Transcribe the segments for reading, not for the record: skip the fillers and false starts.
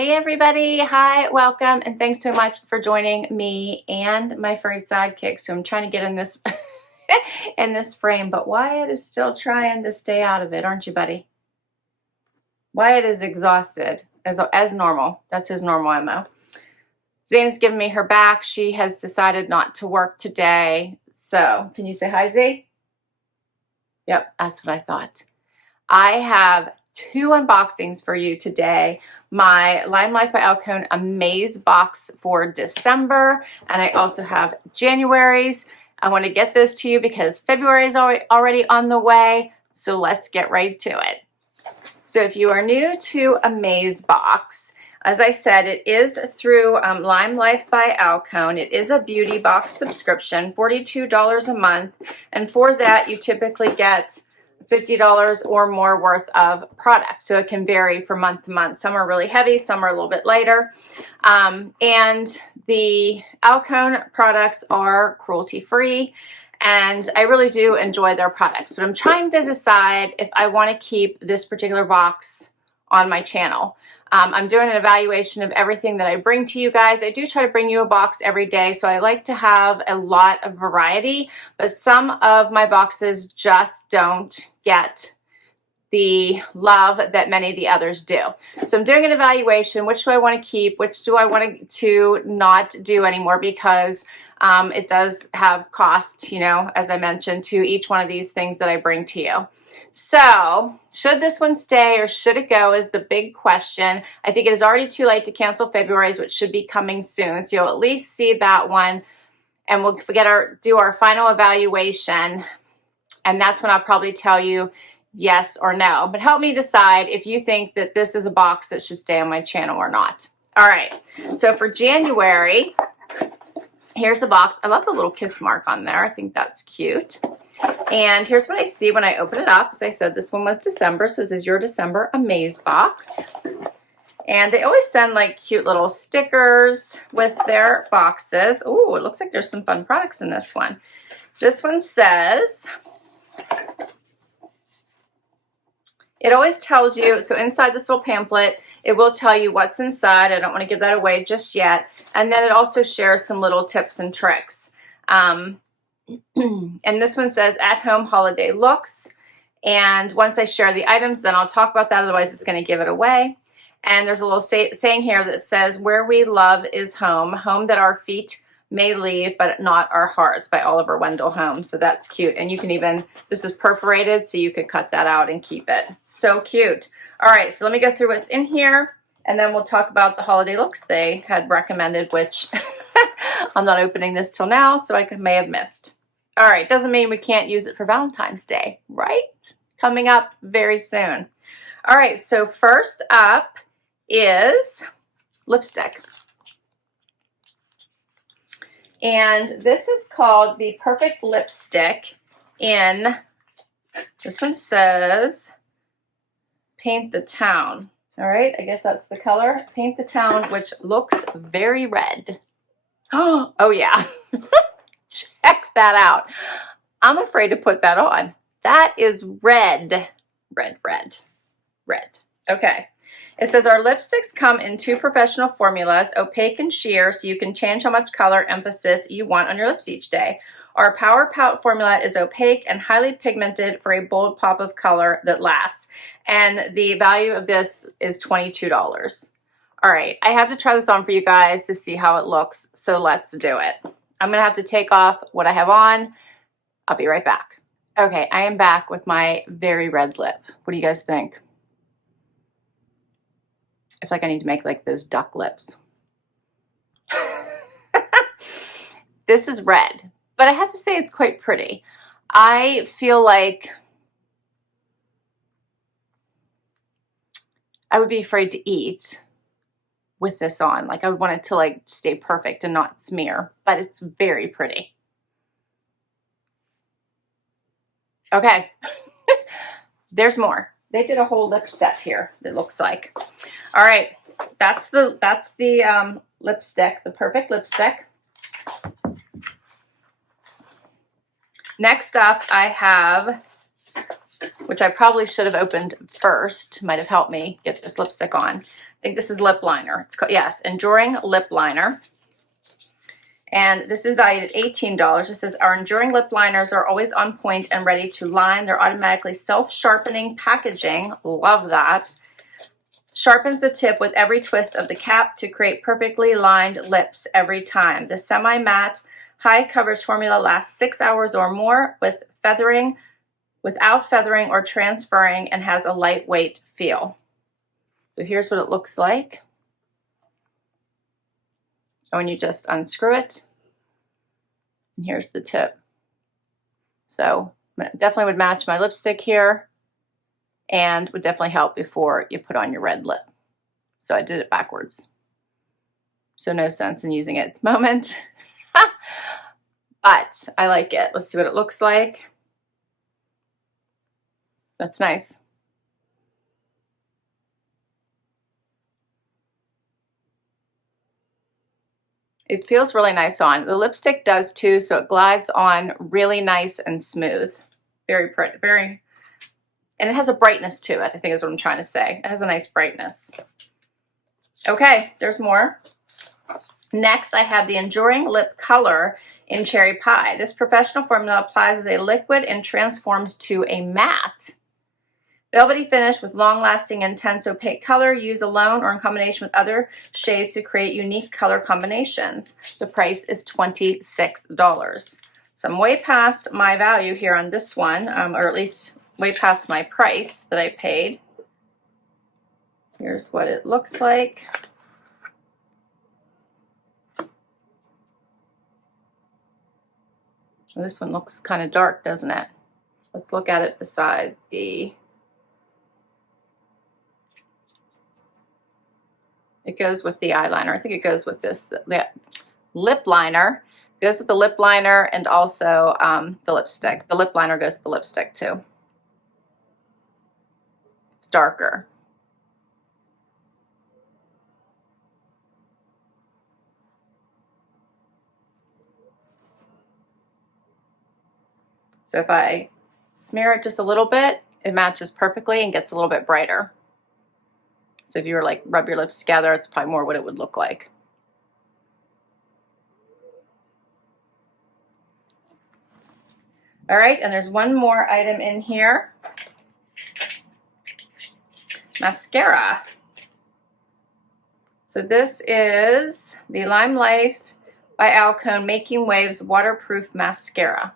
Hey everybody, hi, welcome, and thanks so much for joining me and my furry sidekick. So I'm trying to get in this in this frame, but Wyatt is still trying to stay out of it, aren't you, buddy? Wyatt is exhausted as normal. That's his normal MO. Zane's giving me her back. She has decided not to work today. So can you say hi, Z? Yep, that's what I thought. I have two unboxings for you today. My Lime Life by Alcone Amazebox for December, and I also have January's. I want to get those to you because February is already on the way, so let's get right to it. So if you are new to Amazebox, as I said, it is through Lime Life by Alcone. It is a beauty box subscription, $42 a month, and for that you typically get $50 or more worth of product. So it can vary from month to month. Some are really heavy, some are a little bit lighter. And the Alcone products are cruelty-free, and I really do enjoy their products. But I'm trying to decide if I want to keep this particular box on my channel. I'm doing an evaluation of everything that I bring to you guys. I do try to bring you a box every day, so I like to have a lot of variety, but some of my boxes just don't get the love that many of the others do. So I'm doing an evaluation. Which do I want to keep? Which do I want to not do anymore? Because it does have cost, you know, as I mentioned, to each one of these things that I bring to you. So, should this one stay or should it go is the big question. I think it is already too late to cancel February's, which should be coming soon. So you'll at least see that one, and we'll do our final evaluation, and that's when I'll probably tell you yes or no. But help me decide if you think that this is a box that should stay on my channel or not. All right, so for January, here's the box. I love the little kiss mark on there. I think that's cute. And here's what I see when I open it up. As I said, this one was December, so this is your December Amazebox. And they always send like cute little stickers with their boxes. Ooh, it looks like there's some fun products in this one. This one says, it always tells you, so inside this little pamphlet, it will tell you what's inside. I don't want to give that away just yet. And then it also shares some little tips and tricks. And this one says at-home holiday looks. And once I share the items, then I'll talk about that. Otherwise, it's going to give it away. And there's a little saying here that says, where we love is home, home that our feet may leave, but not our hearts, by Oliver Wendell Holmes. So that's cute. And you can even, this is perforated, so you could cut that out and keep it. So cute. All right, so let me go through what's in here, and then we'll talk about the holiday looks they had recommended, which I'm not opening this till now, so I may have missed. All right, doesn't mean we can't use it for Valentine's Day, right? Coming up very soon. All right, so first up is lipstick. And this is called the Perfect Lipstick in, this one says, Paint the Town. All right, I guess that's the color, Paint the Town, which looks very red. Oh yeah. Check that out. I'm afraid to put that on. That is red. Red. Okay. It says our lipsticks come in two professional formulas, opaque and sheer, so you can change how much color emphasis you want on your lips each day. Our Power Pout formula is opaque and highly pigmented for a bold pop of color that lasts. And the value of this is $22. All right, I have to try this on for you guys to see how it looks, so let's do it. I'm going to have to take off what I have on. I'll be right back. Okay, I am back with my very red lip. What do you guys think? I feel like I need to make like those duck lips. This is red, but I have to say it's quite pretty. I feel like I would be afraid to eat with this on. Like I would want it to like stay perfect and not smear, but it's very pretty. Okay, there's more. They did a whole lip set here, it looks like. All right, that's the lipstick, the Perfect Lipstick. Next up, I have, which I probably should have opened first, might have helped me get this lipstick on. think this is lip liner. It's called, yes, Enduring Lip Liner. And this is valued at $18. It says, our enduring lip liners are always on point and ready to line. They're automatically self-sharpening packaging. Love that. Sharpens the tip with every twist of the cap to create perfectly lined lips every time. The semi-matte, high coverage formula lasts 6 hours or more without feathering or transferring, and has a lightweight feel. So here's what it looks like. When you just unscrew it, and here's the tip. So definitely would match my lipstick here, and would definitely help before you put on your red lip. So I did it backwards. So no sense in using it at the moment. But I like it. Let's see what it looks like. That's nice. It feels really nice on. The lipstick does too, so it glides on really nice and smooth. Very pretty, very, and it has a brightness to it, I think is what I'm trying to say. It has a nice brightness. Okay, there's more. Next, I have the Enduring Lip Color in Cherry Pie. This professional formula applies as a liquid and transforms to a matte velvety finish with long-lasting, intense, opaque color. Use alone or in combination with other shades to create unique color combinations. The price is $26. So I'm way past my value here on this one, or at least way past my price that I paid. Here's what it looks like. Well, this one looks kind of dark, doesn't it? Let's look at it beside the... It goes with the eyeliner. I think it goes with this, the lip liner. Goes with the lip liner and also the lipstick. The lip liner goes with the lipstick too. It's darker. So if I smear it just a little bit, it matches perfectly and gets a little bit brighter. So if you were like rub your lips together, it's probably more what it would look like. All right, and there's one more item in here. Mascara. So this is the Lime Life by Alcone Making Waves Waterproof Mascara.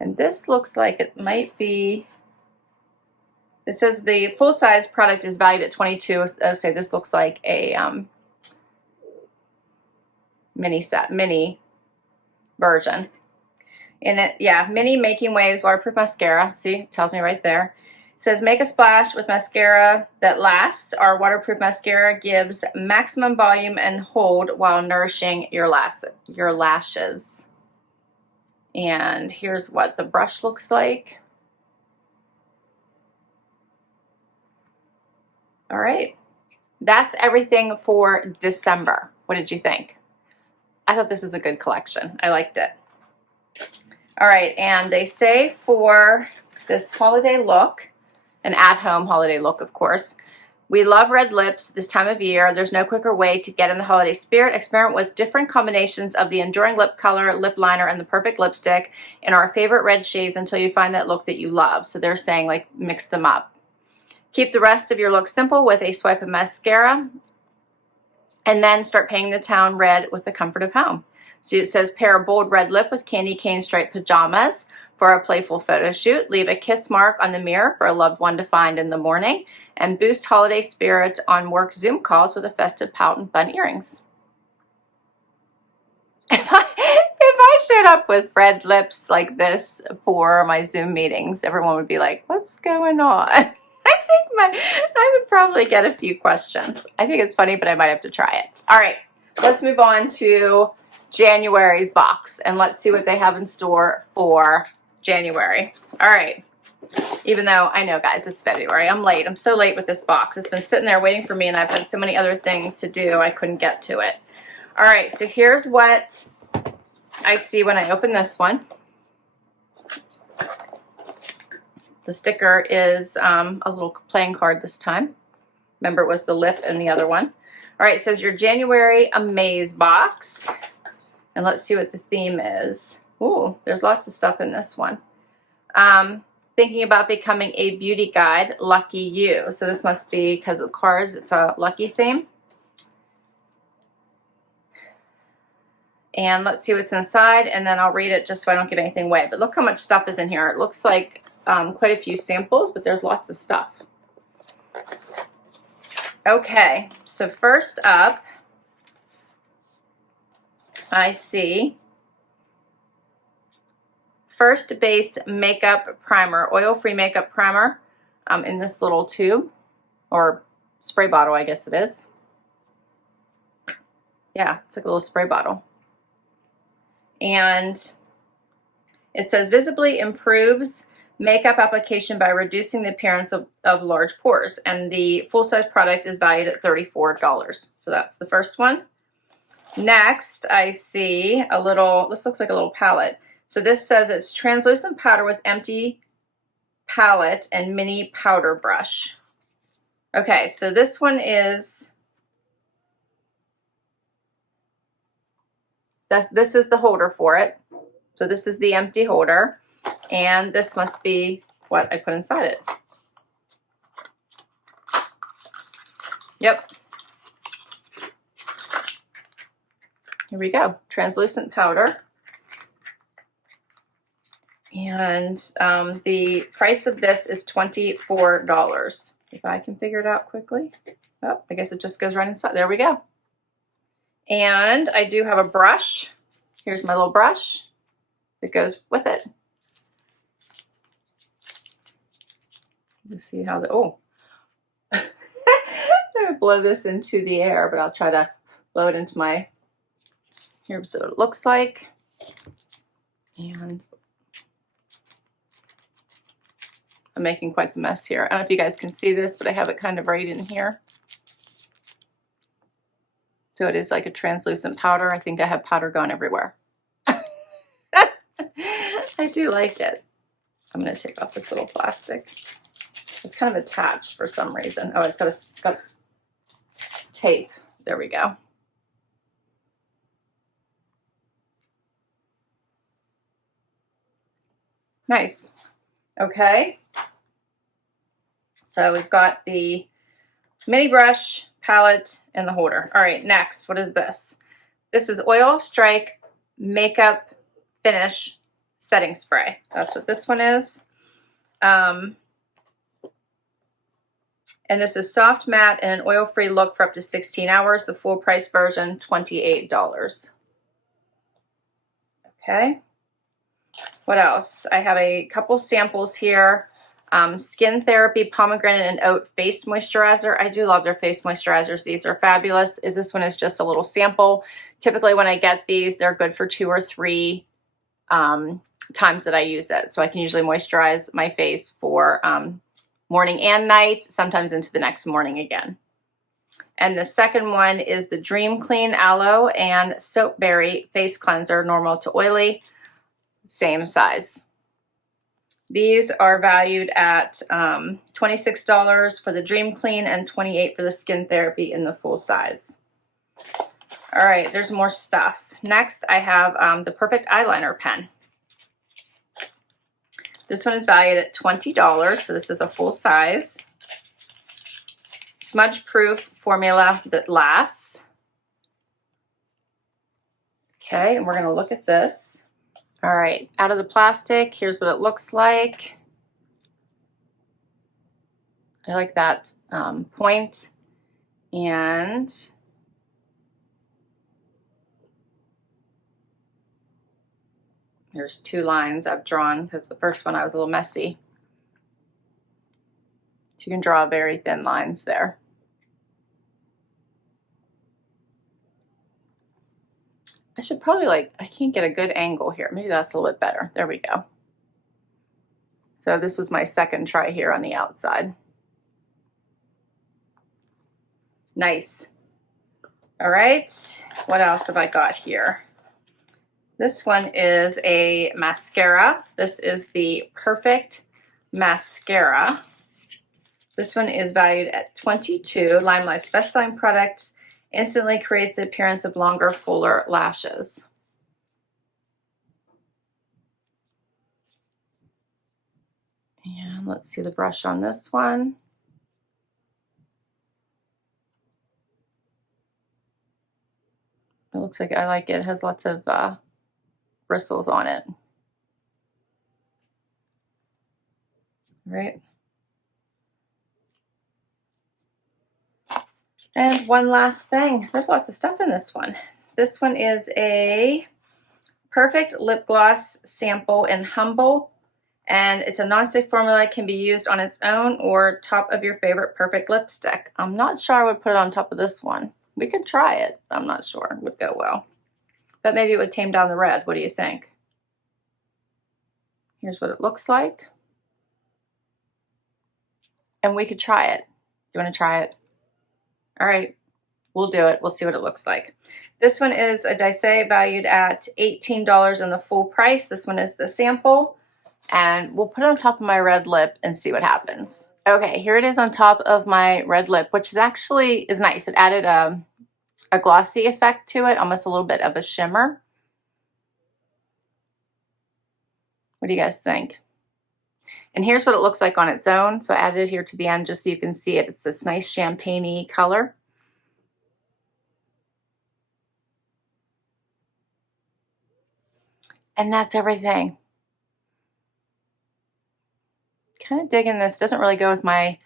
And this looks like it might be... It says the full-size product is valued at $22. I'll say this looks like a mini version. In it, yeah, mini Making Waves waterproof mascara. See, it tells me right there. It says make a splash with mascara that lasts. Our waterproof mascara gives maximum volume and hold while nourishing your lashes. And here's what the brush looks like. All right, that's everything for December. What did you think? I thought this was a good collection. I liked it. All right, and they say for this holiday look, an at-home holiday look, of course, we love red lips this time of year. There's no quicker way to get in the holiday spirit. Experiment with different combinations of the Enduring Lip Color, lip liner, and the perfect lipstick in our favorite red shades until you find that look that you love. So they're saying, like, mix them up. Keep the rest of your look simple with a swipe of mascara, and then start painting the town red with the comfort of home. So it says pair a bold red lip with candy cane striped pajamas for a playful photo shoot. Leave a kiss mark on the mirror for a loved one to find in the morning, and boost holiday spirit on work Zoom calls with a festive pout and fun earrings. If I showed up with red lips like this for my Zoom meetings, everyone would be like, what's going on? I would probably get a few questions. I think it's funny, but I might have to try it. All right, let's move on to January's box, and let's see what they have in store for January. All right, even though I know, guys, it's February. I'm late. I'm so late with this box. It's been sitting there waiting for me, and I've had so many other things to do, I couldn't get to it. All right, so here's what I see when I open this one. The sticker is a little playing card this time. Remember, it was the lip and the other one. All right, it says your January Amazebox. And let's see what the theme is. Ooh, there's lots of stuff in this one. Thinking about becoming a beauty guide, lucky you. So this must be, because of the cards, it's a lucky theme. And let's see what's inside, and then I'll read it just so I don't give anything away. But look how much stuff is in here. It looks like quite a few samples, but there's lots of stuff. Okay, so first up, I see First Base Makeup Primer, oil-free makeup primer in this little tube, or spray bottle, I guess it is. Yeah, it's like a little spray bottle. And it says visibly improves makeup application by reducing the appearance of large pores. And the full-size product is valued at $34. So that's the first one. Next, I see a little, this looks like a little palette. So this says it's translucent powder with empty palette and mini powder brush. Okay, so this one is, this is the holder for it. So this is the empty holder, and this must be what I put inside it. Yep. Here we go, translucent powder. And the price of this is $24. If I can figure it out quickly. Oh, I guess it just goes right inside. There we go. And I do have a brush. Here's my little brush that goes with it. Let's see how the, oh. I'm going to blow this into the air, but I'll try to blow it into my, here's what it looks like. And I'm making quite the mess here. I don't know if you guys can see this, but I have it kind of right in here. So it is like a translucent powder. I think I have powder going everywhere. I do like it. I'm going to take off this little plastic. It's kind of attached for some reason. Oh, it's got tape. There we go. Nice. Okay. So we've got the mini brush, palette, and the holder. All right, next, what is this? This is Oil Strike Makeup Finish Setting Spray. That's what this one is. And this is soft matte and an oil-free look for up to 16 hours. The full price version, $28. Okay. What else? I have a couple samples here. Skin Therapy Pomegranate and Oat Face Moisturizer. I do love their face moisturizers. These are fabulous. This one is just a little sample. Typically when I get these, they're good for 2 or 3 times that I use it. So I can usually moisturize my face for morning and night, sometimes into the next morning again. And the second one is the Dream Clean Aloe and Soapberry Face Cleanser, normal to oily, same size. These are valued at $26 for the Dream Clean and $28 for the Skin Therapy in the full size. All right, there's more stuff. Next, I have the Perfect Eyeliner Pen. This one is valued at $20, so this is a full size. Smudge proof formula that lasts. Okay, and we're going to look at this. All right, out of the plastic, here's what it looks like. I like that point. And there's 2 lines I've drawn because the first one I was a little messy. So you can draw very thin lines there. I should probably I can't get a good angle here. Maybe that's a little bit better. There we go. So this was my second try here on the outside. Nice. All right, what else have I got here? This one is a mascara. This is the Perfect Mascara. This one is valued at $22. Limelife's best-selling product instantly creates the appearance of longer, fuller lashes. And let's see the brush on this one. It looks like I like it. It has lots of bristles on it. Right. And one last thing. There's lots of stuff in this one. This one is a perfect lip gloss sample in Humble. And it's a nonstick formula. It can be used on its own or top of your favorite perfect lipstick. I'm not sure I would put it on top of this one. We could try it. I'm not sure it would go well. But maybe it would tame down the red. What do you think? Here's what it looks like. And we could try it. Do you want to try it? All right, we'll do it. We'll see what it looks like. This one is a Dicey valued at $18 in the full price. This one is the sample. And we'll put it on top of my red lip and see what happens. Okay, here it is on top of my red lip, which is actually nice. It added a glossy effect to it, almost a little bit of a shimmer. What do you guys think? And here's what it looks like on its own. So I added it here to the end just so you can see it. It's this nice champagne-y color. And that's everything. Kind of digging this. Doesn't really go with my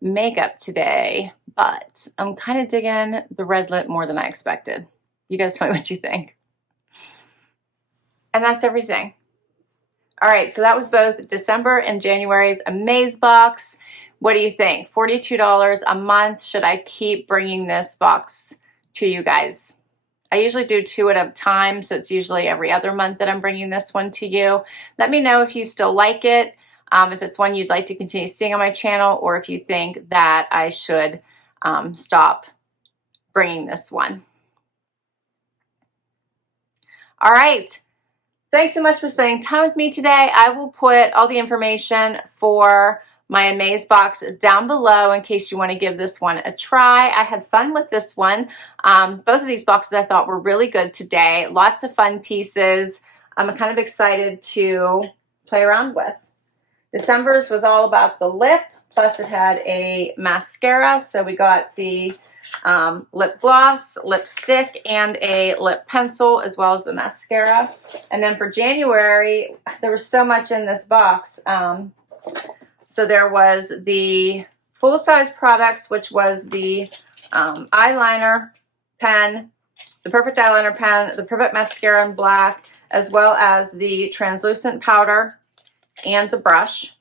makeup today, but I'm kind of digging the red lip more than I expected. You guys tell me what you think. And that's everything. All right, so that was both December and January's Amazebox. What do you think? $42 a month. Should I keep bringing this box to you guys? I usually do 2 at a time, so it's usually every other month that I'm bringing this one to you. Let me know if you still like it, if it's one you'd like to continue seeing on my channel, or if you think that I should stop bringing this one. All right. Thanks so much for spending time with me today. I will put all the information for my Amazebox down below in case you want to give this one a try. I had fun with this one. Both of these boxes I thought were really good today. Lots of fun pieces. I'm kind of excited to play around with. December's was all about the lip, plus it had a mascara. So we got the lip gloss, lipstick, and a lip pencil, as well as the mascara. And then for January, there was so much in this box. So there was the full-size products, which was the eyeliner pen, the perfect eyeliner pen, the perfect mascara in black, as well as the translucent powder and the brush.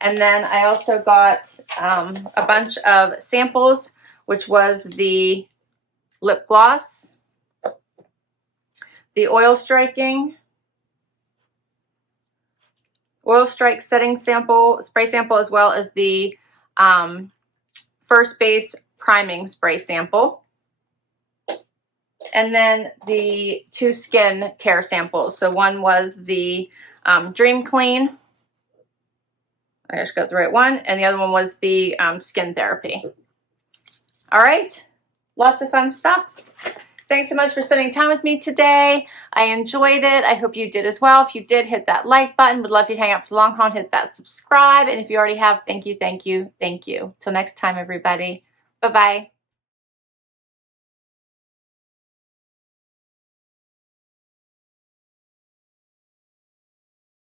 And then I also got a bunch of samples, which was the lip gloss, the oil strike setting sample, spray sample, as well as the First Base priming spray sample. And then the 2 skin care samples. So one was the Dream Clean. I just got the right one. And the other one was the Skin Therapy. All right, lots of fun stuff. Thanks so much for spending time with me today. I enjoyed it. I hope you did as well. If you did, hit that like button. Would love you to hang out for the long haul and hit that subscribe. And if you already have, thank you, thank you, thank you. Till next time, everybody. Bye-bye.